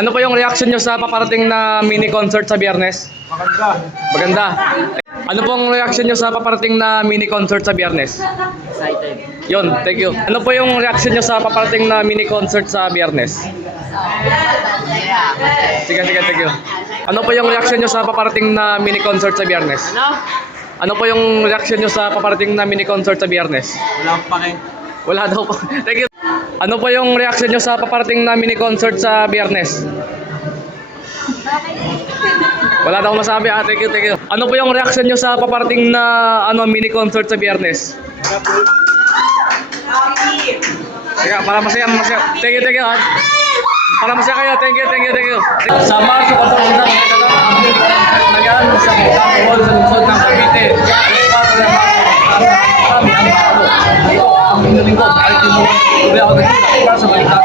Ano po yung reaction nyo sa paparating na mini concert sa Biyernes? Maganda. Maganda. Ano pong reaction nyo sa paparating na mini concert sa Biyernes? Excited. Yun, thank you. Ano po yung reaction nyo sa paparating na mini concert sa Biyernes? Sige, thank you. Ano po yung reaction nyo sa paparating na mini concert sa Biyernes? Ano? Ano po yung reaction nyo sa paparating na mini concert sa Biyernes? Wala pa rin. Wala daw po. Thank you. Ano po yung reaction nyo sa paparating na mini concert sa Biyernes? Wala daw masabi. Thank you. Ano po yung reaction nyo sa paparating na mini concert sa Biyernes? Teka, para masaya. Thank you. Para masaya kayo. Thank you. Sa March 14, nagyan sa Hall sa lungsod ng Cavite. Kami ang bago. Ito ang lingkod. Ay, tinulong. Uli ako nagkita para sa balikat.